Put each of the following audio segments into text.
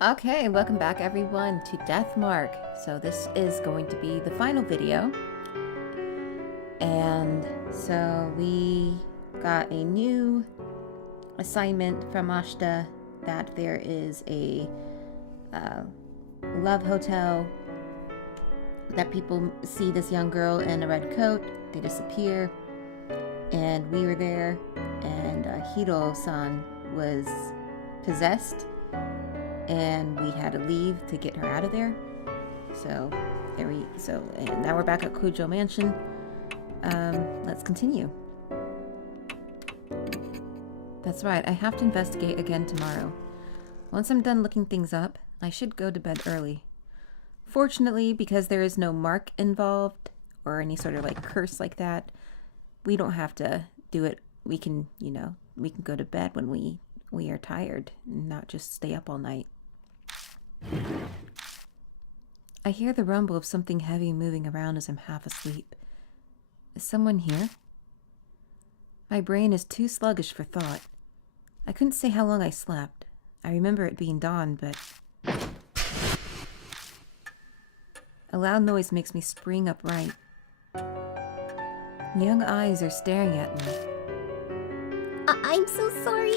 Okay, welcome back everyone to Deathmark. So this is going to be the final video. And so we got a new assignment from Ashta that there is a love hotel that people see this young girl in a red coat, they disappear, and we were there, and Hiro-san was possessed, and we had to leave to get her out of there. So and now we're back at Kujo Mansion. Let's continue. That's right, I have to investigate again tomorrow. Once I'm done looking things up, I should go to bed early. Fortunately, because there is no mark involved or any sort of like curse like that, we don't have to do it. We can, we can go to bed when we are tired and not just stay up all night. I hear the rumble of something heavy moving around as I'm half asleep. Is someone here? My brain is too sluggish for thought. I couldn't say how long I slept. I remember it being dawn, but a loud noise makes me spring upright. Young eyes are staring at me. I'm so sorry.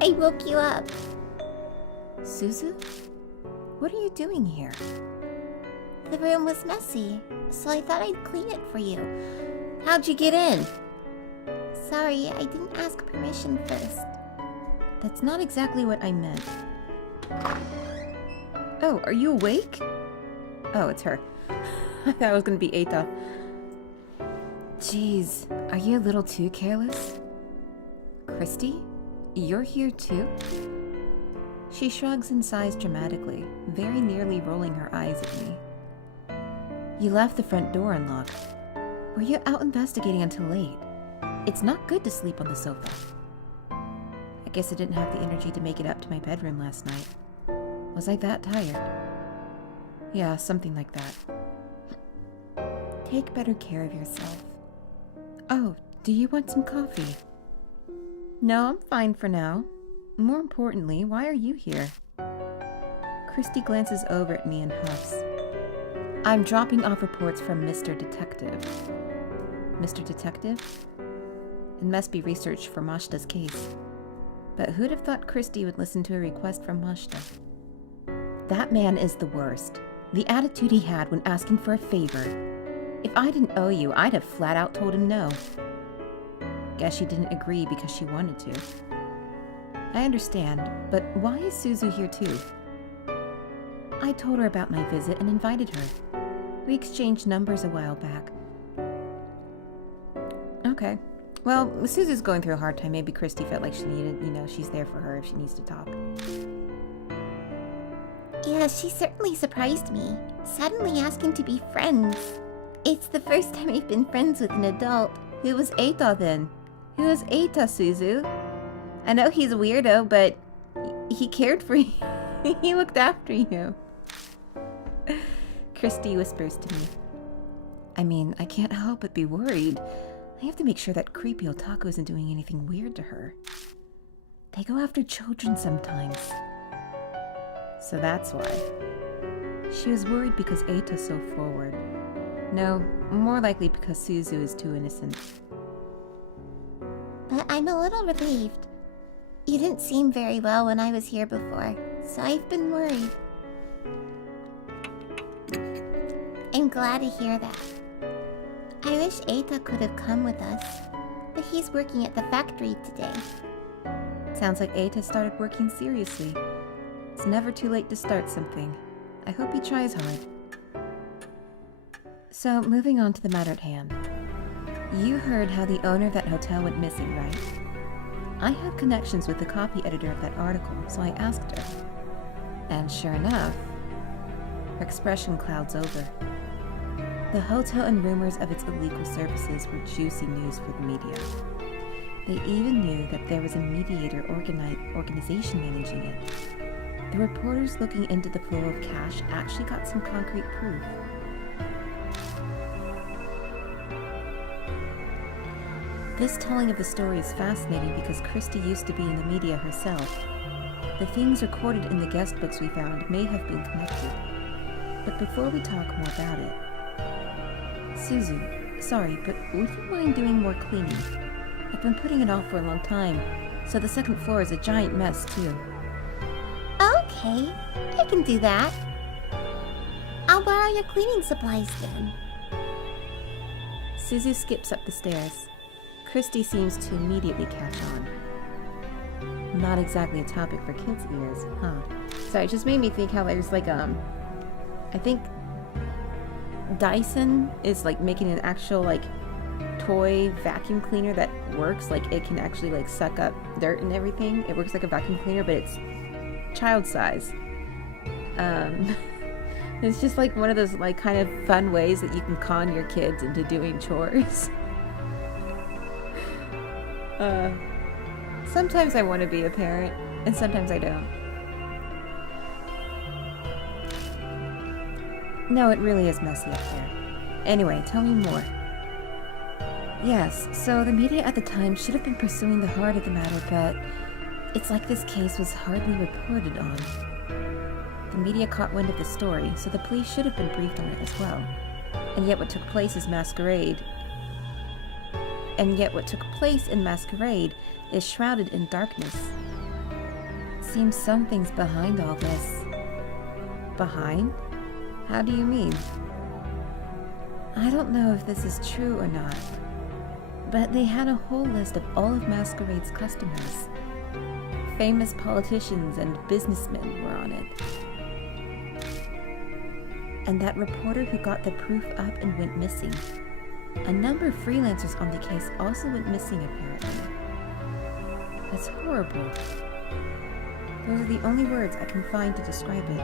I woke you up. Suzu? What are you doing here? The room was messy, so I thought I'd clean it for you. How'd you get in? Sorry, I didn't ask permission first. That's not exactly what I meant. Oh, are you awake? Oh, it's her. I thought it was gonna be Eita. Jeez, are you a little too careless? Christie? You're here too? She shrugs and sighs dramatically, very nearly rolling her eyes at me. You left the front door unlocked. Were you out investigating until late? It's not good to sleep on the sofa. I guess I didn't have the energy to make it up to my bedroom last night. Was I that tired? Yeah, something like that. Take better care of yourself. Oh, do you want some coffee? No, I'm fine for now. More importantly, why are you here? Christie glances over at me and huffs. I'm dropping off reports from Mr. Detective. Mr. Detective? It must be research for Mashta's case. But who'd have thought Christie would listen to a request from Mashta? That man is the worst. The attitude he had when asking for a favor. If I didn't owe you, I'd have flat out told him no. Guess she didn't agree because she wanted to. I understand, but why is Suzu here too? I told her about my visit and invited her. We exchanged numbers a while back. Okay. Well, Suzu's going through a hard time. Maybe Christie felt like she needed, she's there for her if she needs to talk. Yeah, she certainly surprised me, suddenly asking to be friends. It's the first time I've been friends with an adult. Who was Eita then? Who is Eita, Suzu? I know he's a weirdo, but he cared for you. He looked after you. Christie whispers to me. I mean, I can't help but be worried. I have to make sure that creepy otaku isn't doing anything weird to her. They go after children sometimes. So that's why. She was worried because Eita's so forward. No, more likely because Suzu is too innocent. But I'm a little relieved. You didn't seem very well when I was here before, so I've been worried. I'm glad to hear that. I wish Eita could have come with us, but he's working at the factory today. Sounds like Eita started working seriously. It's never too late to start something. I hope he tries hard. So, moving on to the matter at hand. You heard how the owner of that hotel went missing, right? I have connections with the copy editor of that article, so I asked her. And sure enough, her expression clouds over. The hotel and rumors of its illegal services were juicy news for the media. They even knew that there was a mediator organization managing it. The reporters looking into the flow of cash actually got some concrete proof. This telling of the story is fascinating because Christie used to be in the media herself. The things recorded in the guest books we found may have been connected. But before we talk more about it... Suzu, sorry, but would you mind doing more cleaning? I've been putting it off for a long time, so the second floor is a giant mess, too. Okay, I can do that. I'll borrow your cleaning supplies then. Suzu skips up the stairs. Christie seems to immediately catch on. Not exactly a topic for kids' ears, huh? Sorry, it just made me think how there's like, I think Dyson is like making an actual like toy vacuum cleaner that works. Like it can actually like suck up dirt and everything. It works like a vacuum cleaner, but it's child size. It's just like one of those like kind of fun ways that you can con your kids into doing chores. Sometimes I want to be a parent, and sometimes I don't. No, it really is messy up there. Anyway, tell me more. Yes, so the media at the time should have been pursuing the heart of the matter, but it's like this case was hardly reported on. The media caught wind of the story, so the police should have been briefed on it as well. And yet what took place in Masquerade is shrouded in darkness. Seems something's behind all this. Behind? How do you mean? I don't know if this is true or not, but they had a whole list of all of Masquerade's customers. Famous politicians and businessmen were on it. And that reporter who got the proof up and went missing. A number of freelancers on the case also went missing, apparently. That's horrible. Those are the only words I can find to describe it.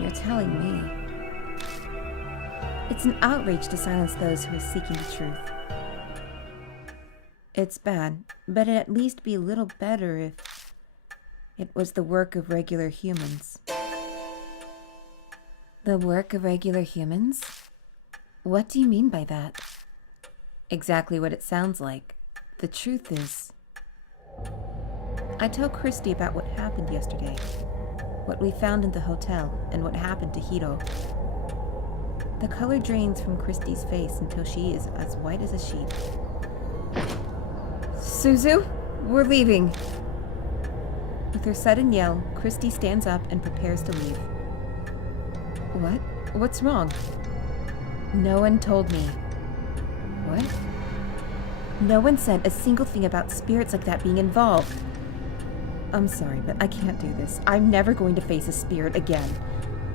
You're telling me. It's an outrage to silence those who are seeking the truth. It's bad, but it'd at least be a little better if it was the work of regular humans. The work of regular humans? What do you mean by that? Exactly what it sounds like. The truth is... I tell Christie about what happened yesterday. What we found in the hotel, and what happened to Hiro. The color drains from Christie's face until she is as white as a sheet. Suzu, we're leaving. With her sudden yell, Christie stands up and prepares to leave. What? What's wrong? No one told me. What? No one said a single thing about spirits like that being involved. I'm sorry, but I can't do this. I'm never going to face a spirit again.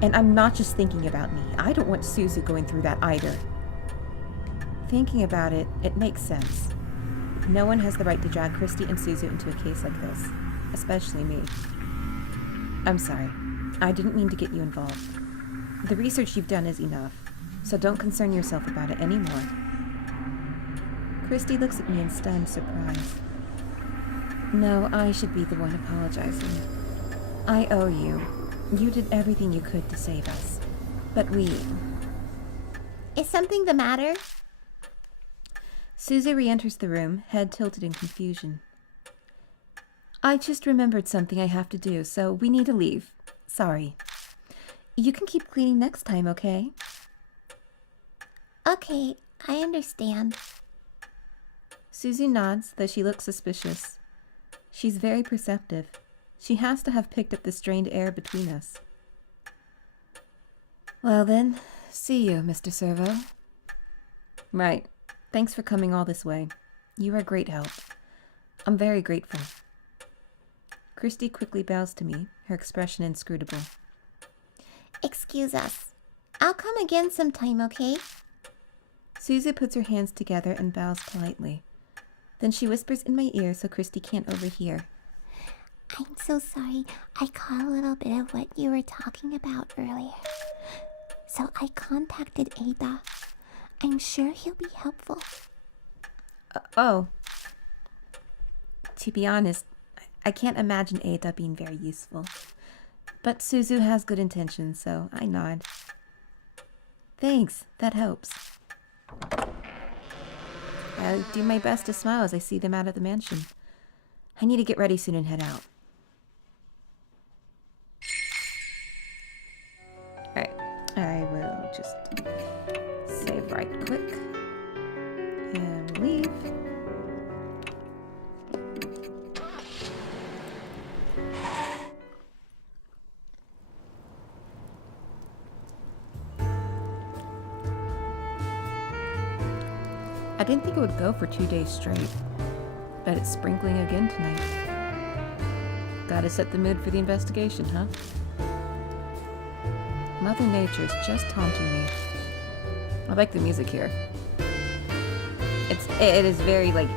And I'm not just thinking about me. I don't want Suzu going through that either. Thinking about it, it makes sense. No one has the right to drag Christie and Suzu into a case like this. Especially me. I'm sorry. I didn't mean to get you involved. The research you've done is enough, so don't concern yourself about it anymore. Christie looks at me in stunned surprise. No, I should be the one apologizing. I owe you. You did everything you could to save us. But we... Is something the matter? Suzu re-enters the room, head tilted in confusion. I just remembered something I have to do, so we need to leave. Sorry. You can keep cleaning next time, okay? Okay, I understand. Suzu nods, though she looks suspicious. She's very perceptive. She has to have picked up the strained air between us. Well then, see you, Mr. Servo. Right. Thanks for coming all this way. You are a great help. I'm very grateful. Christie quickly bows to me, her expression inscrutable. Excuse us. I'll come again sometime, okay? Suzu puts her hands together and bows politely. Then she whispers in my ear so Christie can't overhear. I'm so sorry. I caught a little bit of what you were talking about earlier. So I contacted Ada. I'm sure he'll be helpful. Oh. To be honest, I can't imagine Ada being very useful. But Suzu has good intentions, so I nod. Thanks, that helps. I do my best to smile as I see them out of the mansion. I need to get ready soon and head out. Alright, I will just save right quick and leave. I didn't think it would go for 2 days straight. Bet it's sprinkling again tonight. Gotta set the mood for the investigation, huh? Mother Nature's just taunting me. I like the music here. It is very, like,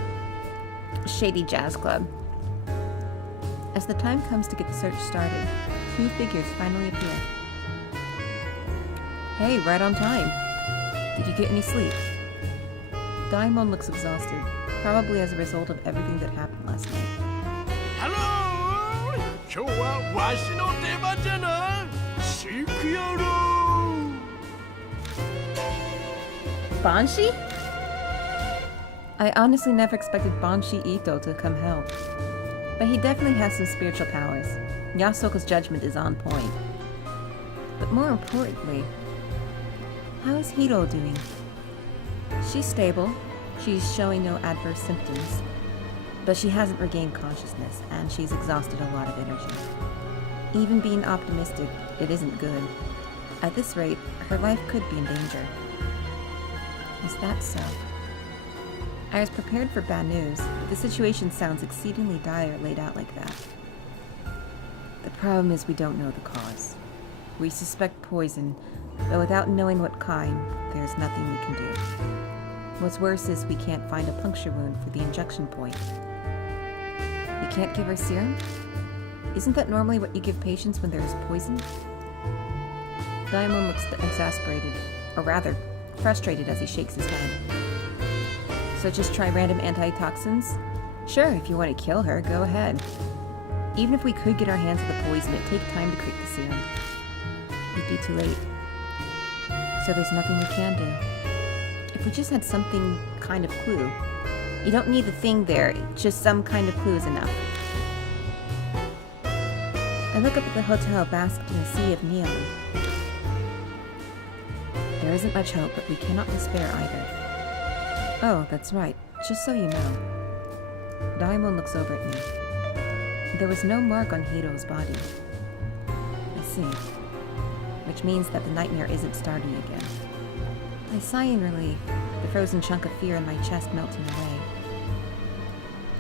shady jazz club. As the time comes to get the search started, 2 figures finally appear. Hey, right on time. Did you get any sleep? Daimon looks exhausted, probably as a result of everything that happened last night. Hello! 今日はわしの出番じゃな。シクヤロー。 Banshee? I honestly never expected Banshee Ito to come help. But he definitely has some spiritual powers. Yasoka's judgment is on point. But more importantly, how is Hiro doing? She's stable, she's showing no adverse symptoms, but she hasn't regained consciousness, and she's exhausted a lot of energy. Even being optimistic, it isn't good. At this rate, her life could be in danger. Is that so? I was prepared for bad news, but the situation sounds exceedingly dire laid out like that. The problem is we don't know the cause. We suspect poison, but without knowing what kind, there's nothing we can do. What's worse is we can't find a puncture wound for the injection point. You can't give her serum? Isn't that normally what you give patients when there is poison? Daimon looks exasperated, or rather, frustrated as he shakes his head. So just try random antitoxins? Sure, if you want to kill her, go ahead. Even if we could get our hands on the poison, it'd take time to create the serum. It'd be too late. So there's nothing we can do. If we just had something kind of clue. You don't need the thing there, just some kind of clue is enough. I look up at the hotel basked in a sea of neon. There isn't much hope, but we cannot despair either. Oh, that's right, just so you know. Daimon looks over at me. There was no mark on Hiro's body. I see. Which means that the nightmare isn't starting again. I sigh in relief, the frozen chunk of fear in my chest melting away.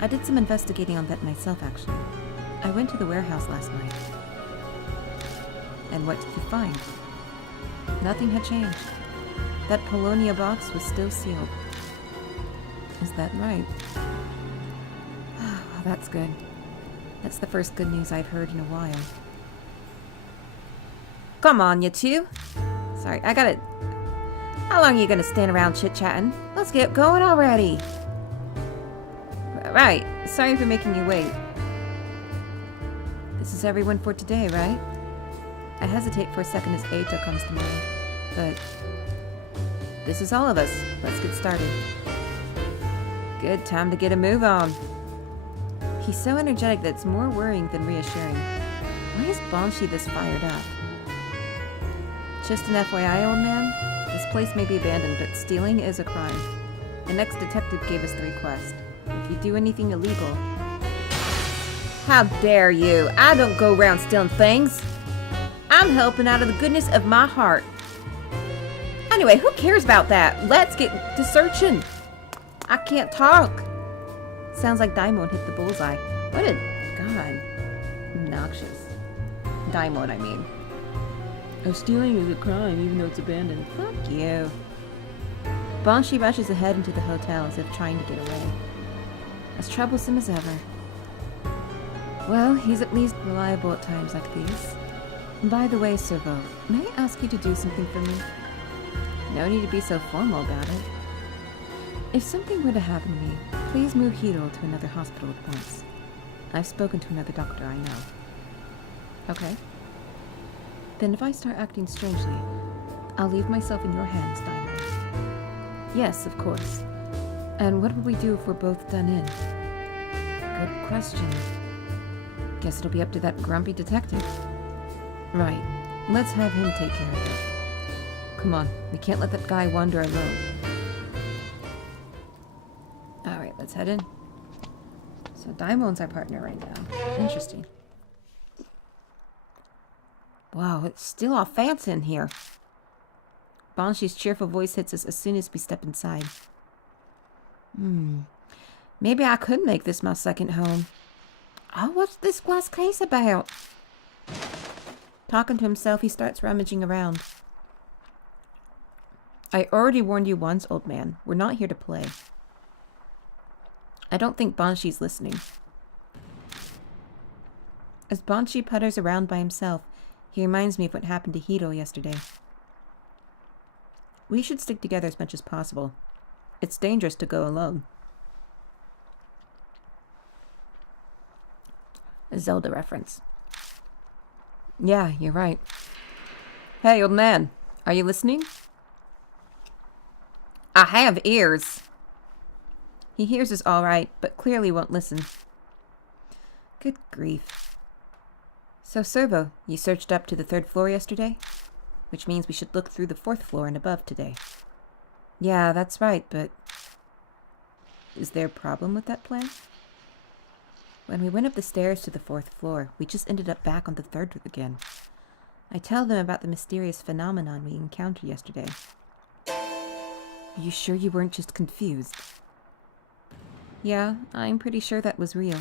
I did some investigating on that myself, actually. I went to the warehouse last night. And what did you find? Nothing had changed. That Polonia box was still sealed. Is that right? Well, that's good. That's the first good news I've heard in a while. Come on, you two. Sorry, I gotta... How long are you gonna stand around chit-chatting? Let's get going already. Right, sorry for making you wait. This is everyone for today, right? I hesitate for a second as Eita comes to mind, but... This is all of us. Let's get started. Good time to get a move on. He's so energetic that it's more worrying than reassuring. Why is Banshee this fired up? Just an FYI, old man. This place may be abandoned, but stealing is a crime. The next detective gave us the request. If you do anything illegal... How dare you! I don't go around stealing things! I'm helping out of the goodness of my heart. Anyway, who cares about that? Let's get to searching! I can't talk! Sounds like Daimon hit the bullseye. What a... God. Obnoxious. Daimon, I mean. Oh, stealing is a crime, even though it's abandoned. Fuck you. Banshee rushes ahead into the hotel as if trying to get away. As troublesome as ever. Well, he's at least reliable at times like these. By the way, Servo, may I ask you to do something for me? No need to be so formal about it. If something were to happen to me, please move Hiro to another hospital at once. I've spoken to another doctor I know. Okay. Then if I start acting strangely, I'll leave myself in your hands, Daimon. Yes, of course. And what will we do if we're both done in? Good question. Guess it'll be up to that grumpy detective. Right. Let's have him take care of it. Come on, we can't let that guy wander alone. Alright, let's head in. So Daimon's our partner right now. Interesting. Wow, it's still all fancy in here. Banshee's cheerful voice hits us as soon as we step inside. Maybe I could make this my second home. Oh, what's this glass case about? Talking to himself, he starts rummaging around. I already warned you once, old man. We're not here to play. I don't think Banshee's listening. As Banshee putters around by himself, he reminds me of what happened to Hiro yesterday. We should stick together as much as possible. It's dangerous to go alone. A Zelda reference. Yeah, you're right. Hey, old man. Are you listening? I have ears. He hears us all right, but clearly won't listen. Good grief. So, Servo, you searched up to the 3rd floor yesterday? Which means we should look through the 4th floor and above today. Yeah, that's right, but... is there a problem with that plan? When we went up the stairs to the 4th floor, we just ended up back on the 3rd again. I tell them about the mysterious phenomenon we encountered yesterday. Are you sure you weren't just confused? Yeah, I'm pretty sure that was real.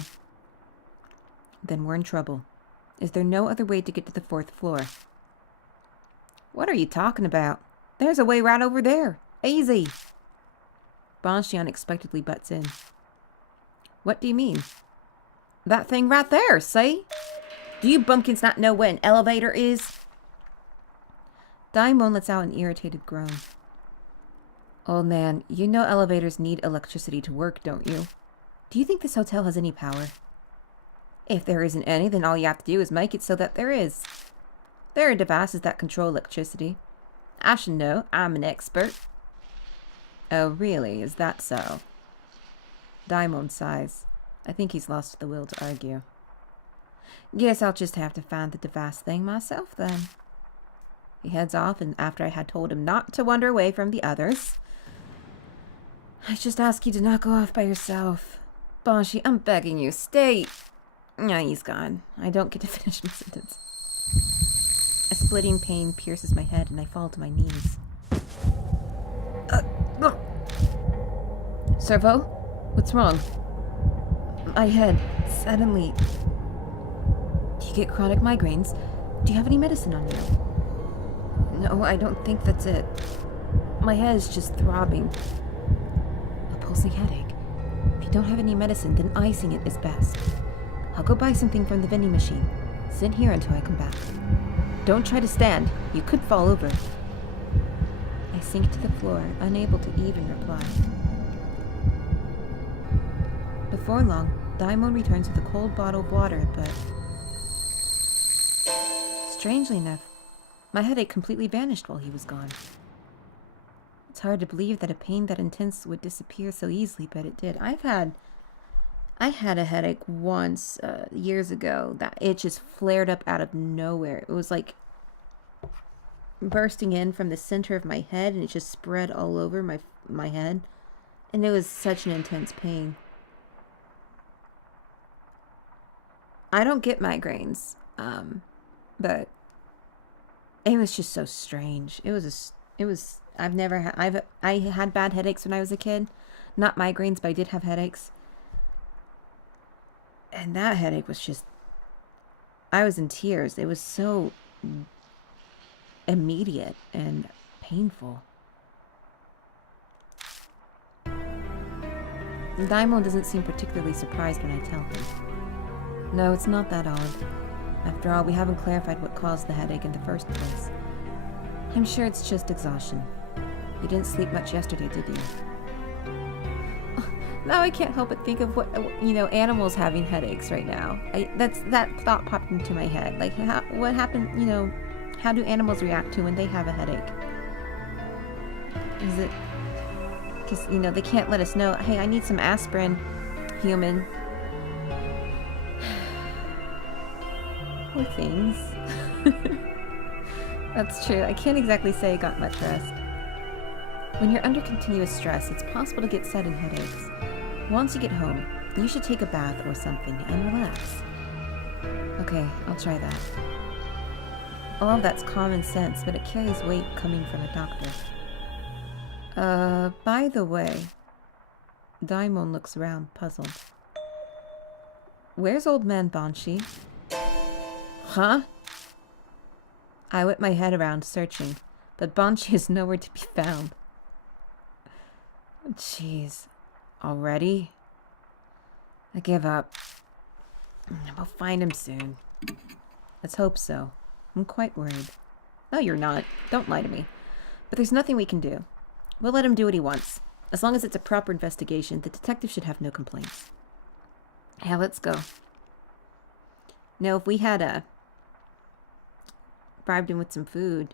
Then we're in trouble. Is there no other way to get to the 4th floor? What are you talking about? There's a way right over there. Easy. Banshee unexpectedly butts in. What do you mean? That thing right there, see? Do you bumpkins not know what an elevator is? Daimon lets out an irritated groan. Old man, you know elevators need electricity to work, don't you? Do you think this hotel has any power? If there isn't any, then all you have to do is make it so that there is. There are devices that control electricity. I should know. I'm an expert. Oh, really? Is that so? Daimon sighs. I think he's lost the will to argue. Guess I'll just have to find the device thing myself, then. He heads off, and after I had told him not to wander away from the others, I just ask you to not go off by yourself. Banshee, I'm begging you, stay. No, he's gone. I don't get to finish my sentence. A splitting pain pierces my head, and I fall to my knees. Servo? What's wrong? My head, suddenly... Do you get chronic migraines? Do you have any medicine on you? No, I don't think that's it. My head is just throbbing. A pulsing headache. If you don't have any medicine, then icing it is best. I'll go buy something from the vending machine. Sit here until I come back. Don't try to stand. You could fall over. I sink to the floor, unable to even reply. Before long, Daimon returns with a cold bottle of water, but... strangely enough, my headache completely vanished while he was gone. It's hard to believe that a pain that intense would disappear so easily, but it did. I had a headache once, years ago, that it just flared up out of nowhere. It was like bursting in from the center of my head, and it just spread all over my head. And it was such an intense pain. I don't get migraines, but it was just so strange. I had bad headaches when I was a kid. Not migraines, but I did have headaches. And that headache was just... I was in tears. It was so immediate and painful. Daimon doesn't seem particularly surprised when I tell him. No, it's not that odd. After all, we haven't clarified what caused the headache in the first place. I'm sure it's just exhaustion. You didn't sleep much yesterday, did you? Now I can't help but think of what, animals having headaches right now. That thought popped into my head. Like, what happened, how do animals react to when they have a headache? Is it... because, they can't let us know, hey, I need some aspirin, human. Poor things. That's true. I can't exactly say I got much rest. When you're under continuous stress, it's possible to get sudden headaches. Once you get home, you should take a bath or something and relax. Okay, I'll try that. All of that's common sense, but it carries weight coming from a doctor. By the way, Daimon looks around, puzzled. Where's old man Banshee? Huh? I whip my head around, searching, but Banshee is nowhere to be found. Jeez. Already? I give up. We'll find him soon. Let's hope so. I'm quite worried. No, you're not. Don't lie to me. But there's nothing we can do. We'll let him do what he wants. As long as it's a proper investigation, the detective should have no complaints. Yeah, let's go. Now, if we had bribed him with some food,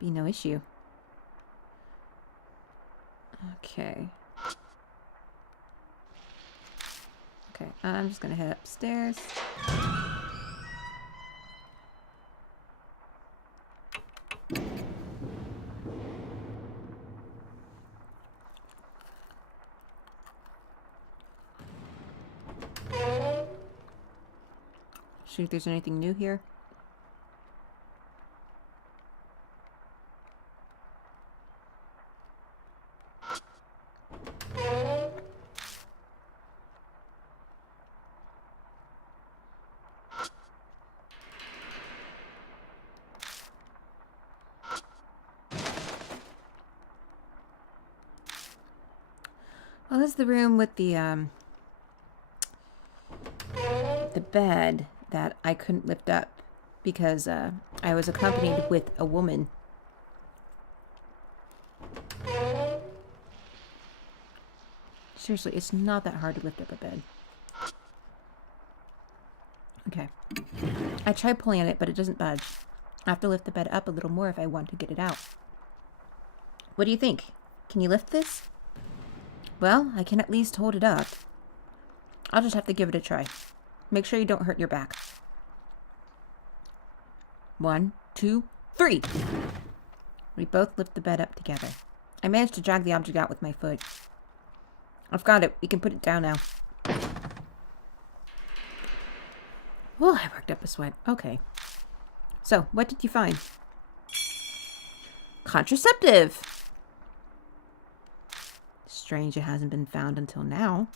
be no issue. Okay. Okay, I'm just gonna head upstairs. See if there's anything new here. Well, this is the room with the bed that I couldn't lift up because I was accompanied with a woman. Seriously, it's not that hard to lift up a bed. Okay. I tried pulling on it, but it doesn't budge. I have to lift the bed up a little more if I want to get it out. What do you think? Can you lift this? Well, I can at least hold it up. I'll just have to give it a try. Make sure you don't hurt your back. 1, 2, 3! We both lift the bed up together. I managed to drag the object out with my foot. I've got it. We can put it down now. Well, I worked up a sweat. Okay. So, what did you find? Contraceptive! Strange it hasn't been found until now.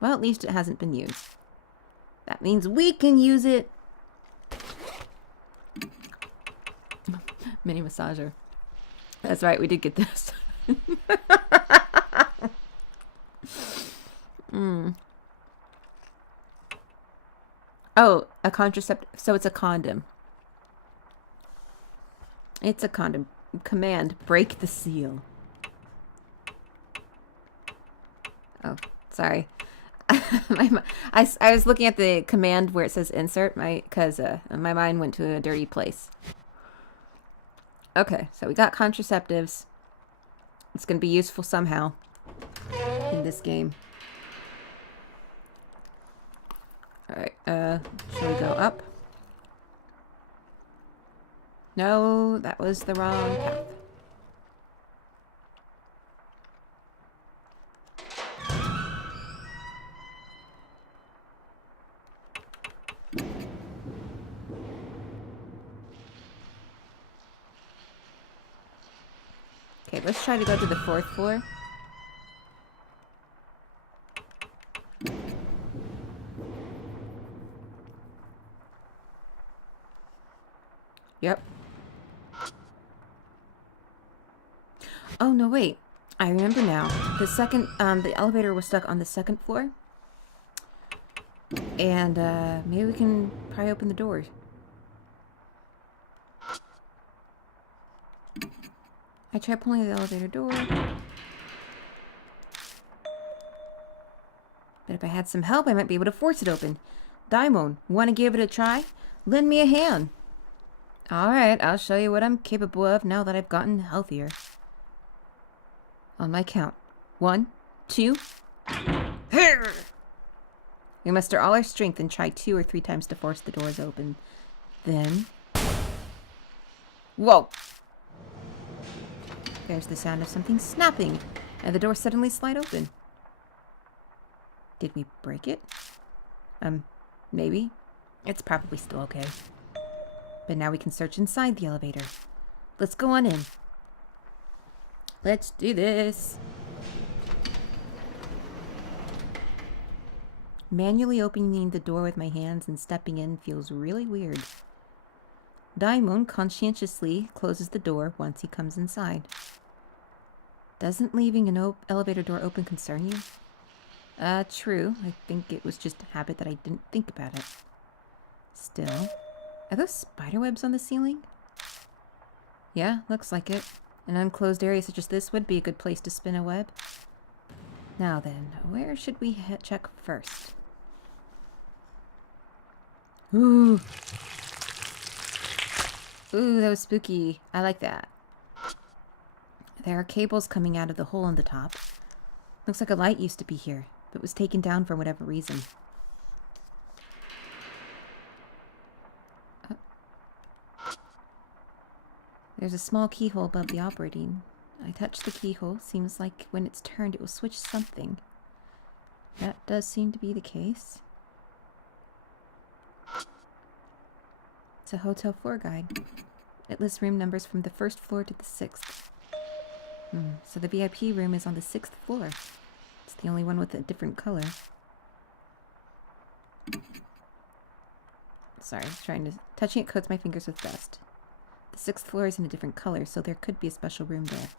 Well, at least it hasn't been used. That means we can use it. Mini massager. That's right, we did get this. Oh, a contraceptive. So it's a condom. It's a condom. Command, break the seal. Oh, sorry. I was looking at the command where it says insert, because my mind went to a dirty place. Okay, so we got contraceptives. It's going to be useful somehow in this game. Alright, shall we go up? No, that was the wrong path. Okay, let's try to go to the 4th floor. Yep. Oh, no, wait. I remember now. The elevator was stuck on the 2nd floor. And, maybe we can pry open the doors. I tried pulling the elevator door. But if I had some help, I might be able to force it open. Daimon, want to give it a try? Lend me a hand. Alright, I'll show you what I'm capable of now that I've gotten healthier. On my count. 1, 2. Here! We muster all our strength and try 2 or 3 times to force the doors open. Then... Whoa! There's the sound of something snapping, and the door suddenly slide open. Did we break it? Maybe. It's probably still okay. But now we can search inside the elevator. Let's go on in. Let's do this. Manually opening the door with my hands and stepping in feels really weird. Daimon conscientiously closes the door once he comes inside. Doesn't leaving an elevator door open concern you? True. I think it was just a habit that I didn't think about it. Still, are those spiderwebs on the ceiling? Yeah, looks like it. An unclosed area such as this would be a good place to spin a web. Now then, where should we check first? Ooh. Ooh, that was spooky. I like that. There are cables coming out of the hole on the top. Looks like a light used to be here, but was taken down for whatever reason. There's a small keyhole above the operating. I touched the keyhole. Seems like when it's turned, it will switch something. That does seem to be the case. It's a hotel floor guide. It lists room numbers from the 1st floor to the 6th. So the VIP room is on the 6th floor. It's the only one with a different color. Sorry, touching it coats my fingers with dust. The 6th floor is in a different color, so there could be a special room there.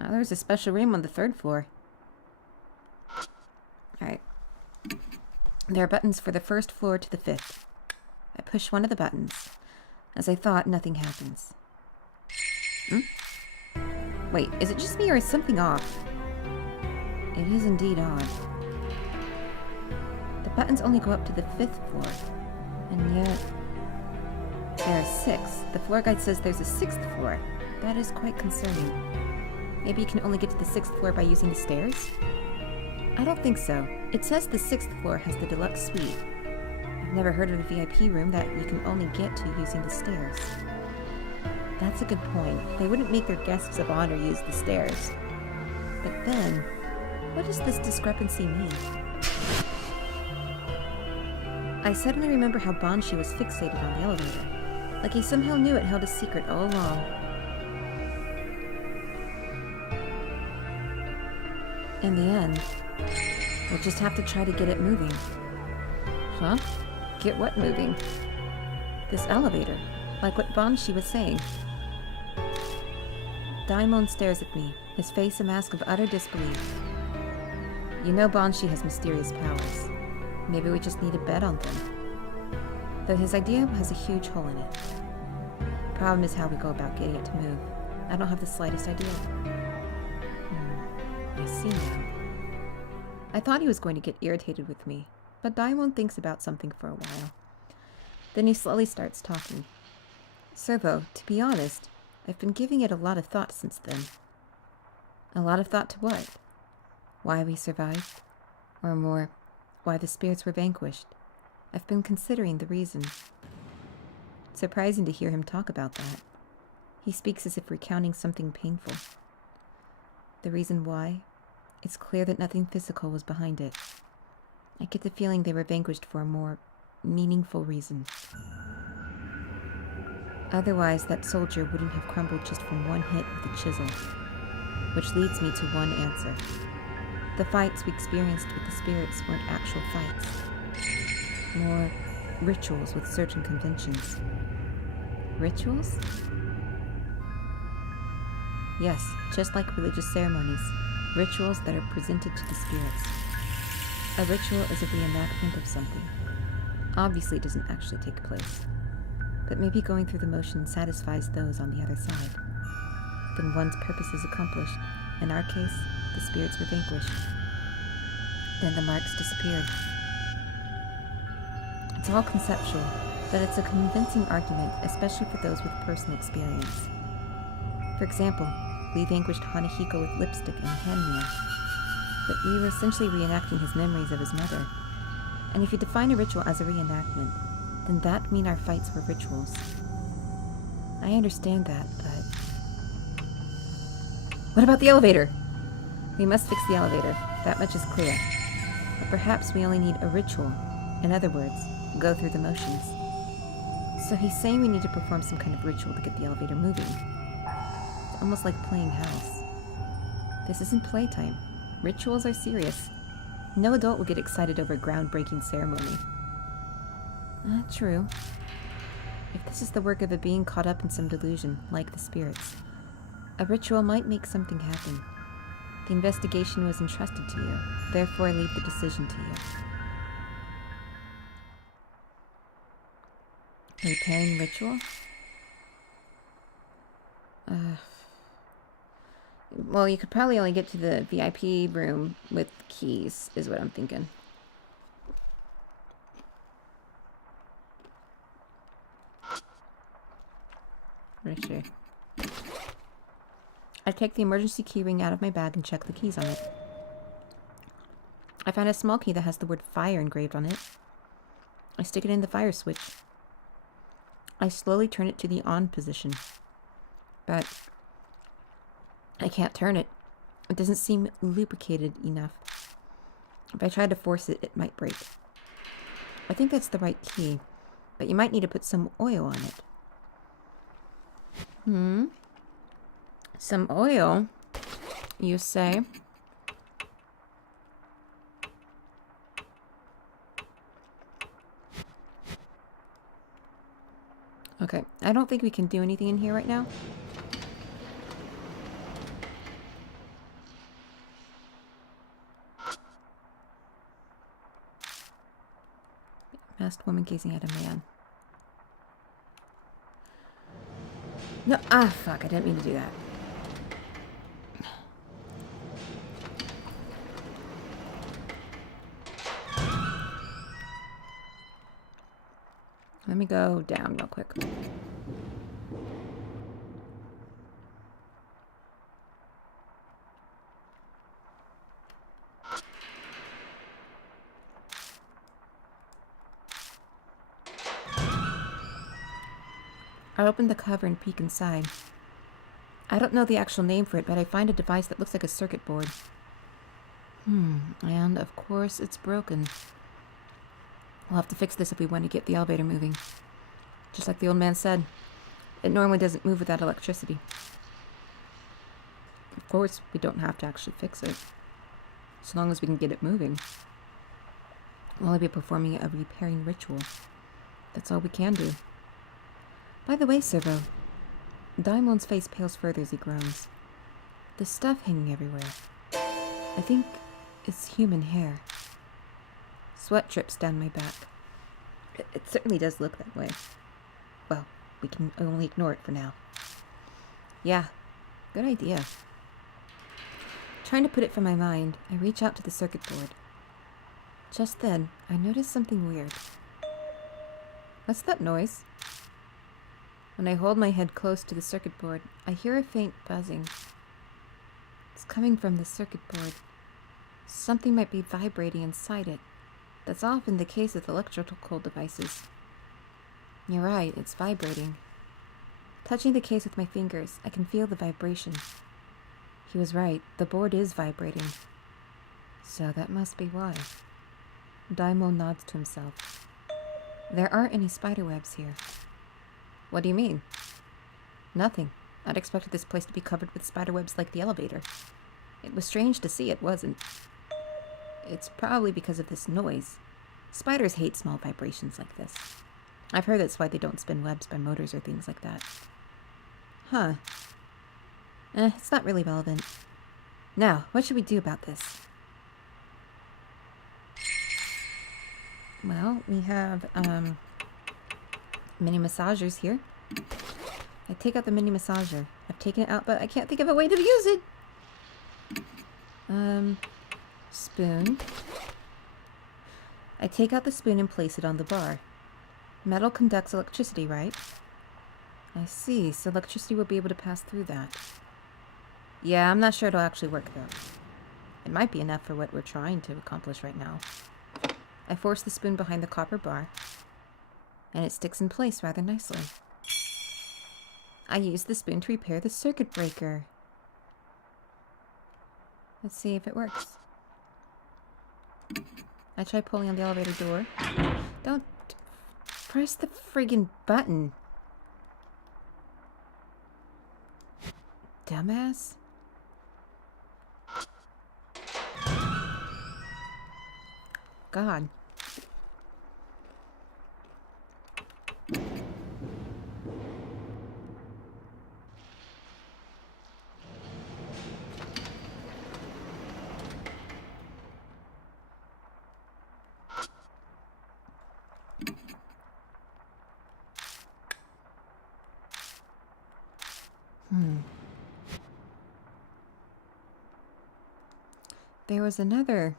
There's a special room on the 3rd floor. Alright. There are buttons for the 1st floor to the 5th. I push one of the buttons. As I thought, nothing happens. Wait, is it just me or is something off? It is indeed odd. The buttons only go up to the 5th floor. And yet... there are 6. The floor guide says there's a 6th floor. That is quite concerning. Maybe you can only get to the 6th floor by using the stairs? I don't think so. It says the 6th floor has the deluxe suite. I've never heard of a VIP room that you can only get to using the stairs. That's a good point. They wouldn't make their guests of honor use the stairs. But then, what does this discrepancy mean? I suddenly remember how Banshee was fixated on the elevator. Like he somehow knew it held a secret all along. In the end, we'll just have to try to get it moving. Huh? Get what moving? This elevator, like what Banshee was saying. Daimon stares at me, his face a mask of utter disbelief. You know Banshee has mysterious powers. Maybe we just need to bet on them. Though his idea has a huge hole in it. Problem is how we go about getting it to move. I don't have the slightest idea. I see now. I thought he was going to get irritated with me, but Daimon thinks about something for a while. Then he slowly starts talking. Servo, to be honest, I've been giving it a lot of thought since then. A lot of thought to what? Why we survived? Or more, why the spirits were vanquished. I've been considering the reason. Surprising to hear him talk about that. He speaks as if recounting something painful. The reason why? It's clear that nothing physical was behind it. I get the feeling they were vanquished for a more meaningful reason. Otherwise, that soldier wouldn't have crumbled just from one hit with a chisel. Which leads me to one answer. The fights we experienced with the spirits weren't actual fights. More rituals with certain conventions. Rituals? Yes, just like religious ceremonies. Rituals that are presented to the spirits. A ritual is a reenactment of something. Obviously it doesn't actually take place. But maybe going through the motion satisfies those on the other side. Then one's purpose is accomplished. In our case, the spirits were vanquished. Then the marks disappeared. It's all conceptual, but it's a convincing argument, especially for those with personal experience. For example, we vanquished Hanahiko with lipstick and a hand mirror, but we were essentially reenacting his memories of his mother. And if you define a ritual as a reenactment, then that means our fights were rituals. I understand that, but... What about the elevator? We must fix the elevator. That much is clear. But perhaps we only need a ritual. In other words, go through the motions. So he's saying we need to perform some kind of ritual to get the elevator moving. It's almost like playing house. This isn't playtime. Rituals are serious. No adult would get excited over a groundbreaking ceremony. True. If this is the work of a being caught up in some delusion, like the spirits, a ritual might make something happen. The investigation was entrusted to you, therefore I leave the decision to you. Repairing ritual? Well, you could probably only get to the VIP room with keys, is what I'm thinking. Sure. I take the emergency key ring out of my bag and check the keys on it. I found a small key that has the word fire engraved on it. I stick it in the fire switch. I slowly turn it to the on position. But I can't turn it. It doesn't seem lubricated enough. If I try to force it, it might break. I think that's the right key, but you might need to put some oil on it. Some oil, you say? Okay, I don't think we can do anything in here right now. Masked woman gazing at a man. No, fuck, I didn't mean to do that. Let me go down real quick. I open the cover and peek inside. I don't know the actual name for it, but I find a device that looks like a circuit board. And of course it's broken. We'll have to fix this if we want to get the elevator moving. Just like the old man said, it normally doesn't move without electricity. Of course, we don't have to actually fix it. As long as we can get it moving. We'll only be performing a repairing ritual. That's all we can do. By the way, Servo, Daimon's face pales further as he groans. There's stuff hanging everywhere. I think it's human hair. Sweat drips down my back. It certainly does look that way. Well, we can only ignore it for now. Yeah, good idea. Trying to put it from my mind, I reach out to the circuit board. Just then, I notice something weird. What's that noise? When I hold my head close to the circuit board, I hear a faint buzzing. It's coming from the circuit board. Something might be vibrating inside it. That's often the case with electrical devices. You're right, it's vibrating. Touching the case with my fingers, I can feel the vibration. He was right, the board is vibrating. So that must be why. Daimon nods to himself. There aren't any spiderwebs here. What do you mean? Nothing. I'd expected this place to be covered with spiderwebs like the elevator. It was strange to see it wasn't. It's probably because of this noise. Spiders hate small vibrations like this. I've heard that's why they don't spin webs by motors or things like that. Huh. It's not really relevant. Now, what should we do about this? Well, we have, mini massagers here. I take out the mini massager. I've taken it out, but I can't think of a way to use it. Spoon. I take out the spoon and place it on the bar. Metal conducts electricity, right? I see, so electricity will be able to pass through that. Yeah, I'm not sure it'll actually work though. It might be enough for what we're trying to accomplish right now. I force the spoon behind the copper bar, and it sticks in place rather nicely. I use the spoon to repair the circuit breaker. Let's see if it works. I try pulling on the elevator door. Don't press the friggin' button. Dumbass. God. There was another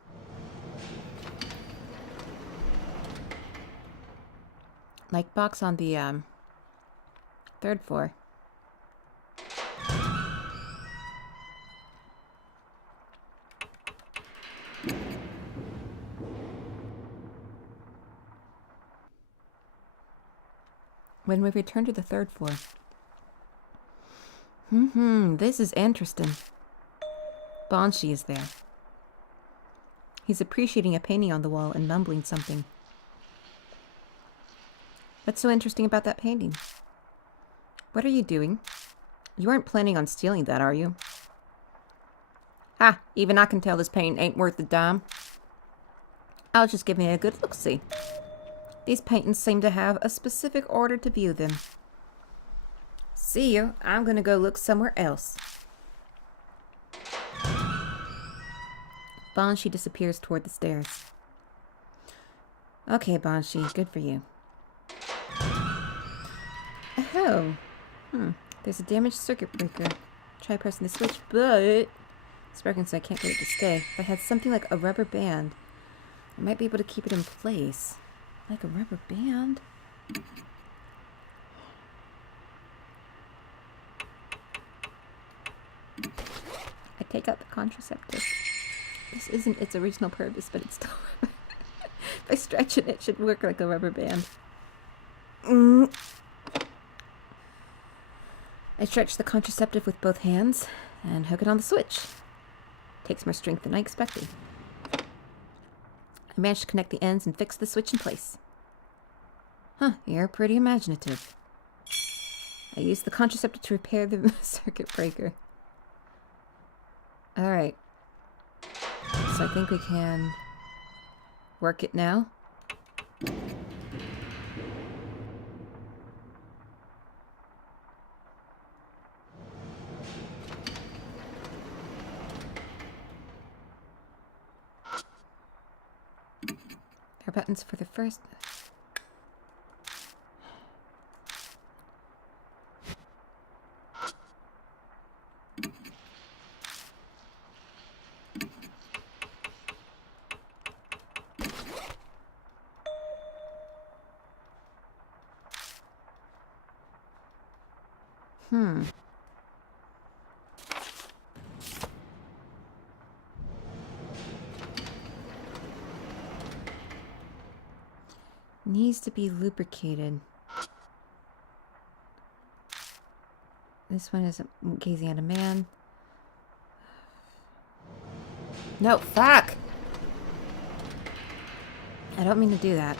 like box on the 3rd floor. When we return to the 3rd floor. This is interesting. Banshee is there. He's appreciating a painting on the wall and mumbling something. What's so interesting about that painting? What are you doing? You aren't planning on stealing that, are you? Ha! Even I can tell this painting ain't worth a dime. I'll just give me a good look-see. These paintings seem to have a specific order to view them. See you. I'm gonna go look somewhere else. Banshee disappears toward the stairs. Okay, Banshee, good for you. Oh. There's a damaged circuit breaker. Try pressing the switch, but it's broken, so I can't get it to stay. If I had something like a rubber band, I might be able to keep it in place. Like a rubber band? I take out the contraceptive. This isn't its original purpose, but it's still... If I stretch it, it should work like a rubber band. I stretch the contraceptive with both hands and hook it on the switch. Takes more strength than I expected. I managed to connect the ends and fix the switch in place. Huh, you're pretty imaginative. I used the contraceptive to repair the circuit breaker. Alright. So I think we can work it now. There are buttons for the first... Needs to be lubricated. This one is gazing at a man. No, fuck! I don't mean to do that.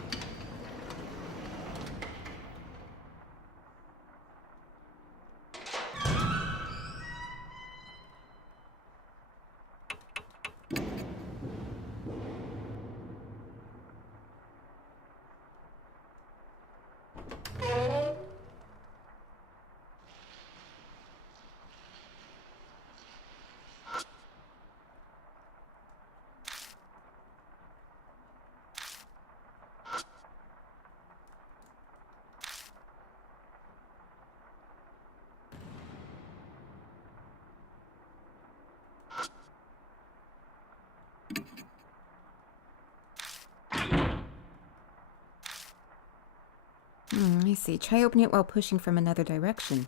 Let me see. Try opening it while pushing from another direction.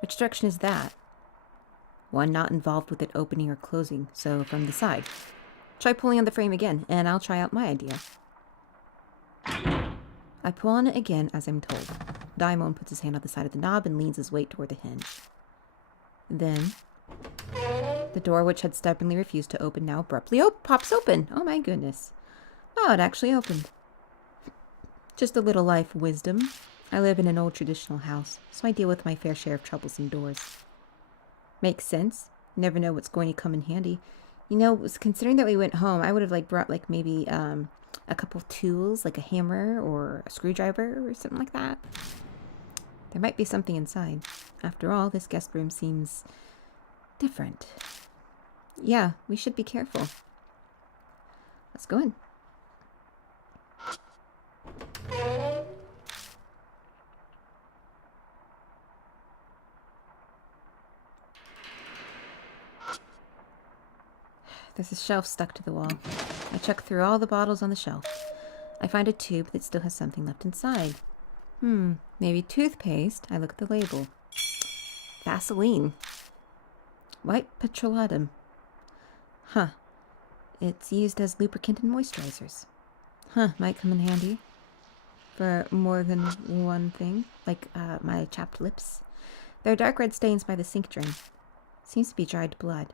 Which direction is that? One not involved with it opening or closing, so from the side. Try pulling on the frame again, and I'll try out my idea. I pull on it again as I'm told. Daimon puts his hand on the side of the knob and leans his weight toward the hinge. Then, the door, which had stubbornly refused to open, now abruptly pops open. Oh my goodness. Oh, it actually opened. Just a little life wisdom. I live in an old traditional house, so I deal with my fair share of troublesome doors. Makes sense. You never know what's going to come in handy. You know, considering that we went home, I would have brought maybe a couple of tools, like a hammer or a screwdriver or something like that. There might be something inside. After all, this guest room seems different. Yeah, we should be careful. Let's go in. There's a shelf stuck to the wall. I check through all the bottles on the shelf. I find a tube that still has something left inside. Maybe toothpaste. I look at the label. Vaseline. White petrolatum. Huh. It's used as lubricant and moisturizers. Huh, might come in handy. For more than one thing. Like, my chapped lips. There are dark red stains by the sink drain. Seems to be dried blood.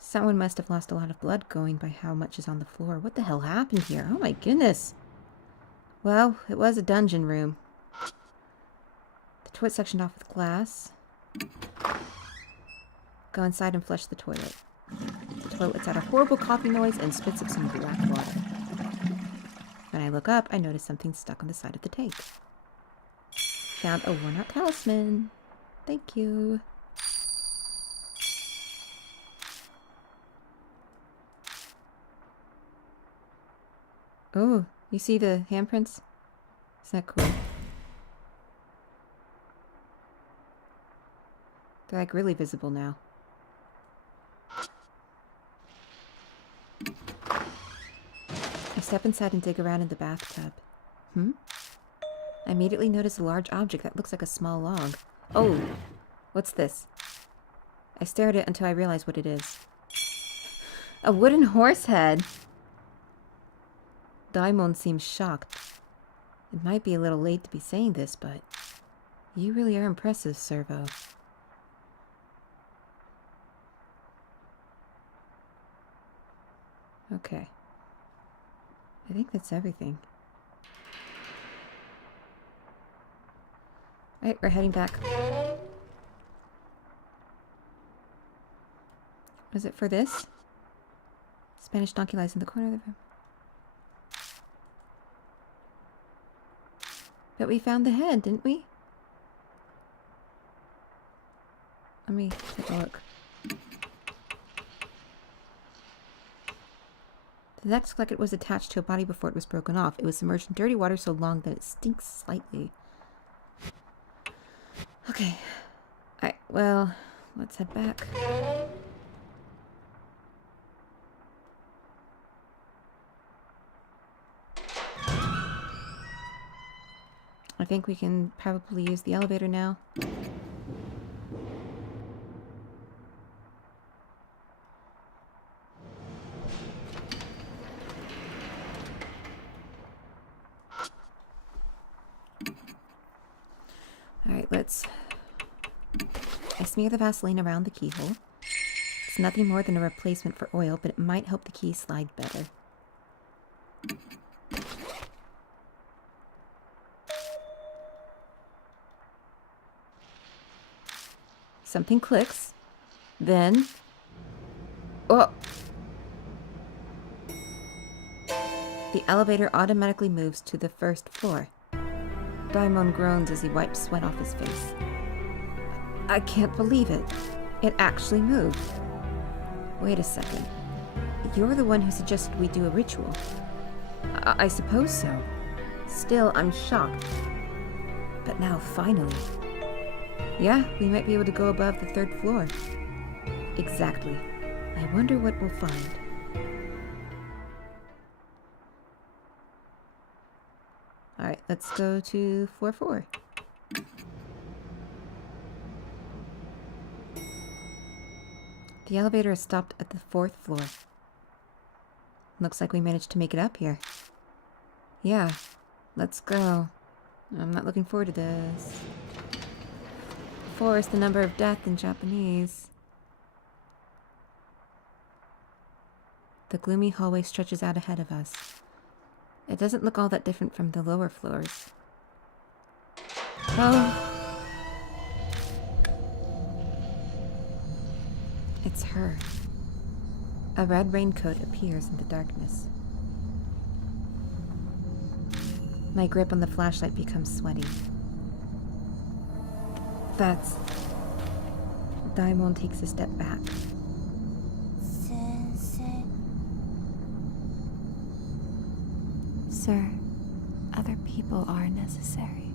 Someone must have lost a lot of blood going by how much is on the floor. What the hell happened here? Oh my goodness. Well, it was a dungeon room. The toilet sectioned off with glass. Go inside and flush the toilet. The toilet lets out a horrible coughing noise and spits up some black water. When I look up, I notice something stuck on the side of the tank. Found a worn-out talisman. Thank you. Oh, you see the handprints? Isn't that cool? They're like really visible now. I step inside and dig around in the bathtub. I immediately notice a large object that looks like a small log. Oh, what's this? I stare at it until I realize what it is. A wooden horse head! Daimon seems shocked. It might be a little late to be saying this, but you really are impressive, Servo. Okay. I think that's everything. Alright, we're heading back. Was it for this? Spanish donkey lies in the corner of the room. But we found the head, didn't we? Let me take a look. The neck looked like it was attached to a body before it was broken off. It was submerged in dirty water so long that it stinks slightly. Okay. Alright, well, let's head back. I think we can probably use the elevator now. Alright, I smear the Vaseline around the keyhole. It's nothing more than a replacement for oil, but it might help the key slide better. Something clicks. Then... oh! The elevator automatically moves to the first floor. Daimon groans as he wipes sweat off his face. I can't believe it. It actually moved. Wait a second. You're the one who suggested we do a ritual. I suppose so. Still, I'm shocked. But now, finally... yeah, we might be able to go above the third floor. Exactly. I wonder what we'll find. Alright, let's go to floor 4. The elevator is stopped at the 4th floor. Looks like we managed to make it up here. Yeah, let's go. I'm not looking forward to this. 4 is the number of death in Japanese. The gloomy hallway stretches out ahead of us. It doesn't look all that different from the lower floors. Oh. It's her. A red raincoat appears in the darkness. My grip on the flashlight becomes sweaty. That's... Daimon takes a step back. Sir, other people are necessary.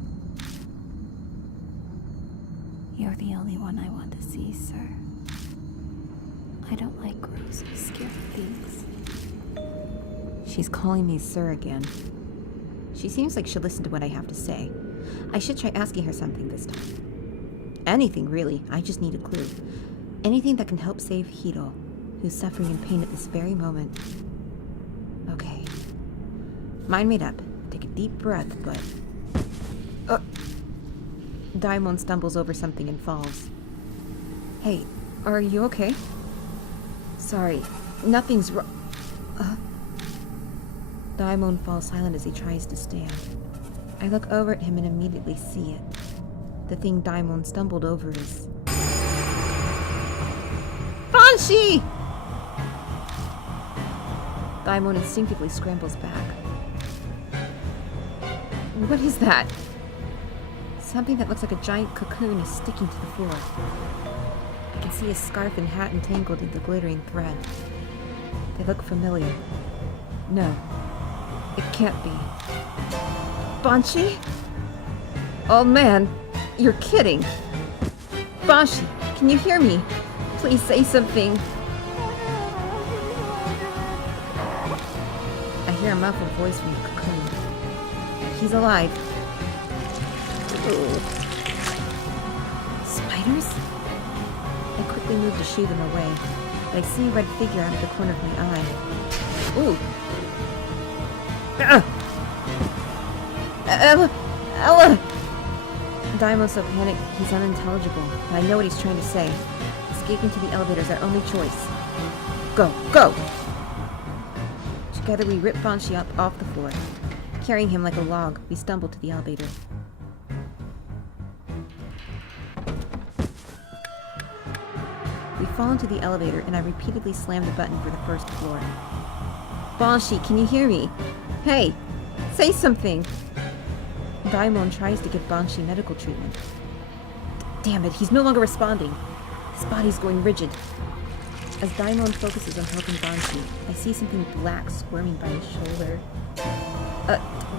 You're the only one I want to see, sir. I don't like gross, scary things. She's calling me sir again. She seems like she'll listen to what I have to say. I should try asking her something this time. Anything, really. I just need a clue. Anything that can help save Hiro, who's suffering in pain at this very moment. Okay. Mind made up. Take a deep breath, but... Daimon stumbles over something and falls. Hey, are you okay? Sorry, nothing's wrong. Daimon falls silent as he tries to stand. I look over at him and immediately see it. The thing Daimon stumbled over is... Banshee! Daimon instinctively scrambles back. What is that? Something that looks like a giant cocoon is sticking to the floor. I can see a scarf and hat entangled in the glittering thread. They look familiar. No, it can't be. Banshee? Oh man, you're kidding. Banshee, can you hear me? Please say something. I hear a muffled voice from the cocoon. He's alive. Ooh. Spiders? I quickly move to shoo them away, but I see a red figure out of the corner of my eye. Ooh! Ella! Daimon's so panicked he's unintelligible, but I know what he's trying to say. Escaping to the elevator is our only choice. Go! Go! Together we rip Banshee up off the floor. Carrying him like a log, we stumble to the elevator. We fall into the elevator, and I repeatedly slam the button for the first floor. Banshee, can you hear me? Hey, say something! Daimon tries to give Banshee medical treatment. Damn it, he's no longer responding. His body's going rigid. As Daimon focuses on helping Banshee, I see something black squirming by his shoulder.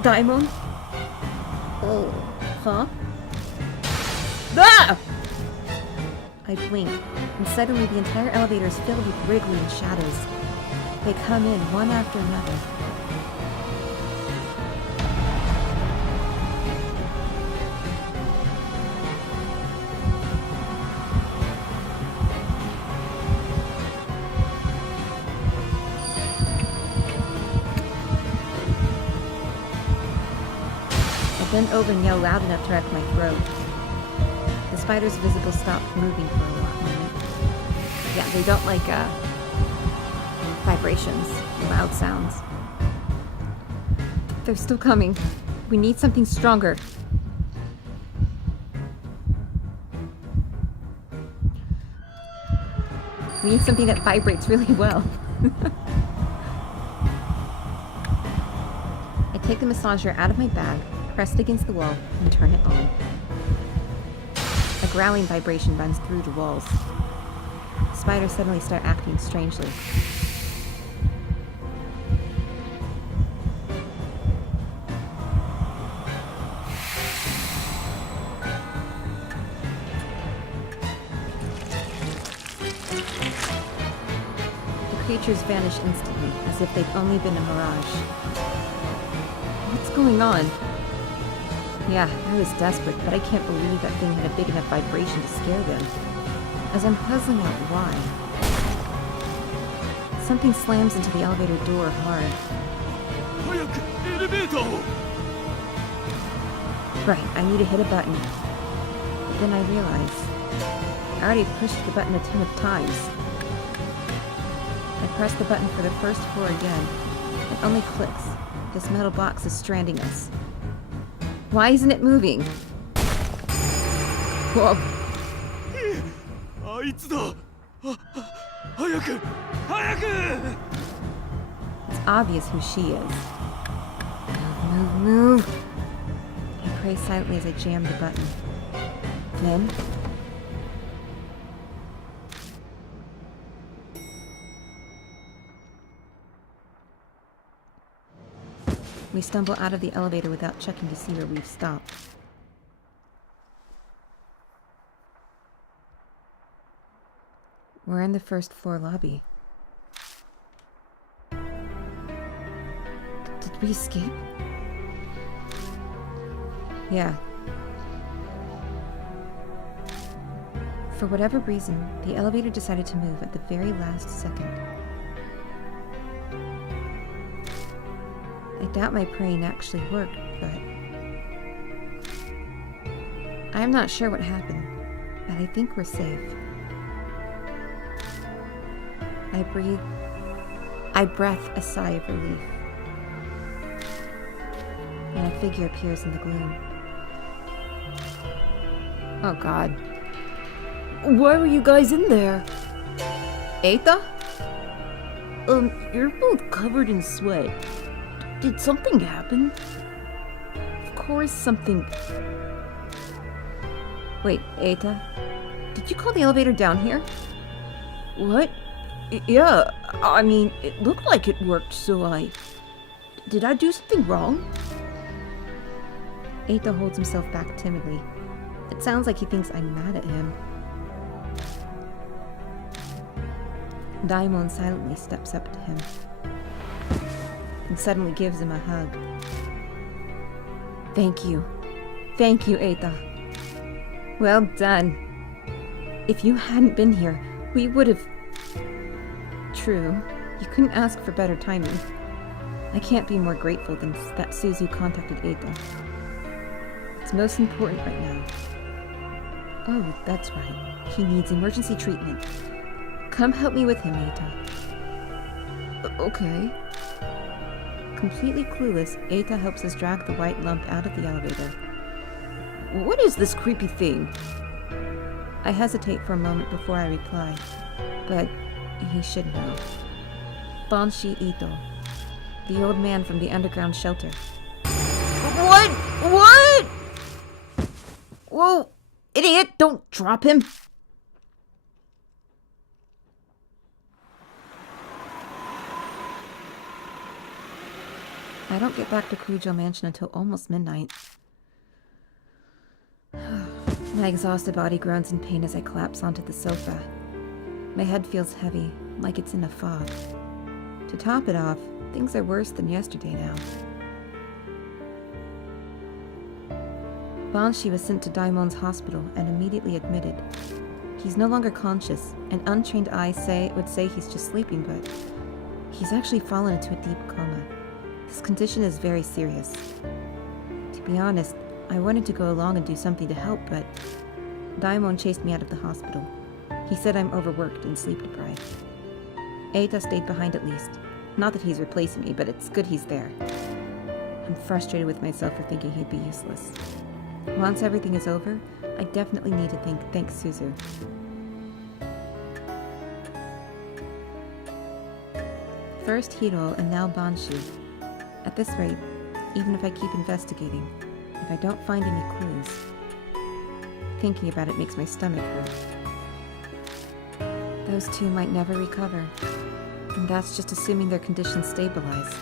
Daimon? Oh, huh? Ah! I blink, and suddenly the entire elevator is filled with wriggling shadows. They come in one after another. I bend over and yell loud enough to wreck my throat. The spiders visible stop moving for a moment. Yeah, they don't like vibrations, loud sounds. They're still coming. We need something stronger. We need something that vibrates really well. I take the massager out of my bag, press it against the wall, and turn it on. A growling vibration runs through the walls. Spiders suddenly start acting strangely. The creatures vanish instantly, as if they've only been a mirage. What's going on? Yeah, I was desperate, but I can't believe that thing had a big enough vibration to scare them. As I'm puzzling out why, something slams into the elevator door hard. エレベーターを。 Right, I need to hit a button. But then I realize I already pushed the button a ton of times. I press the button for the first floor again. It only clicks. This metal box is stranding us. Why isn't it moving? Whoa. あいつだ。早く早く。 It's obvious who she is. Move, move, move. I pray silently as I jam the button. Then... we stumble out of the elevator without checking to see where we've stopped. We're in the first floor lobby. Did we escape? Yeah. For whatever reason, the elevator decided to move at the very last second. I doubt my praying actually worked, but... I'm not sure what happened, but I think we're safe. I breath a sigh of relief. And a figure appears in the gloom. Oh god. Why were you guys in there? Aita? You're both covered in sweat. Did something happen? Of course something... Wait, Aita? Did you call the elevator down here? What? Yeah, I mean, it looked like it worked, so I... Did I do something wrong? Aita holds himself back timidly. It sounds like he thinks I'm mad at him. Daimon silently steps up to him and suddenly gives him a hug. Thank you. Thank you, Aita. Well done. If you hadn't been here, we would have... True, you couldn't ask for better timing. I can't be more grateful than that Suzu contacted Aita. It's most important right now. Oh, that's right. He needs emergency treatment. Come help me with him, Aita. Okay. Completely clueless, Aita helps us drag the white lump out of the elevator. What is this creepy thing? I hesitate for a moment before I reply, but he should know. Banshee Ito, the old man from the underground shelter. What? What? Whoa, idiot, don't drop him. I don't get back to Kujo Mansion until almost midnight. My exhausted body groans in pain as I collapse onto the sofa. My head feels heavy, like it's in a fog. To top it off, things are worse than yesterday now. Banshee was sent to Daimon's hospital and immediately admitted. He's no longer conscious, and untrained eyes would say he's just sleeping, but he's actually fallen into a deep coma. His condition is very serious. To be honest, I wanted to go along and do something to help, but Daimon chased me out of the hospital. He said I'm overworked and sleep deprived. Eita stayed behind at least. Not that he's replacing me, but it's good he's there. I'm frustrated with myself for thinking he'd be useless. Once everything is over, I definitely need to thank Suzu. First Hiro and now Banshee. At this rate, even if I keep investigating, if I don't find any clues, thinking about it makes my stomach hurt. Those two might never recover, and that's just assuming their conditions stabilize.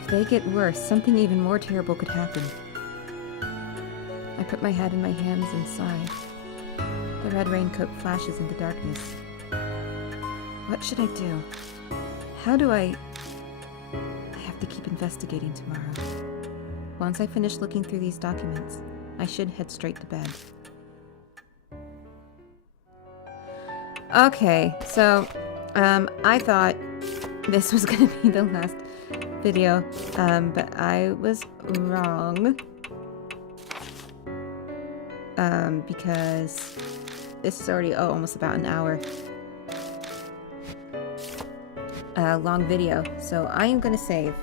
If they get worse, something even more terrible could happen. I put my head in my hands and sigh. The red raincoat flashes in the darkness. What should I do? How do I have to keep investigating tomorrow. Once I finish looking through these documents, I should head straight to bed. Okay, so, I thought this was gonna be the last video, but I was wrong. Because this is already almost about an hour long video, so I am gonna save,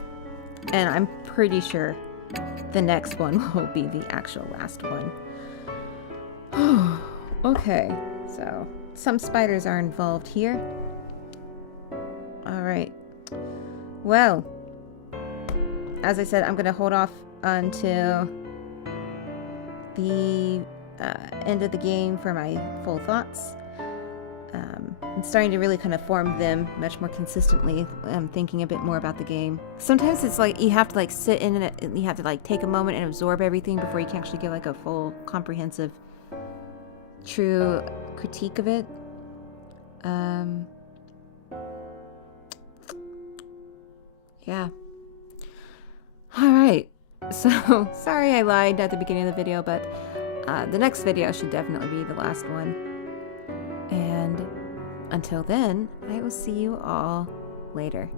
and I'm pretty sure the next one will be the actual last one. Okay, so some spiders are involved here. Alright, well, as I said, I'm gonna hold off until the end of the game for my full thoughts. I'm starting to really kind of form them much more consistently. I'm thinking a bit more about the game. Sometimes it's like you have to like sit in it and you have to like take a moment and absorb everything before you can actually get like a full, comprehensive, true critique of it. Yeah. Alright. So, sorry I lied at the beginning of the video, but the next video should definitely be the last one. And until then, I will see you all later.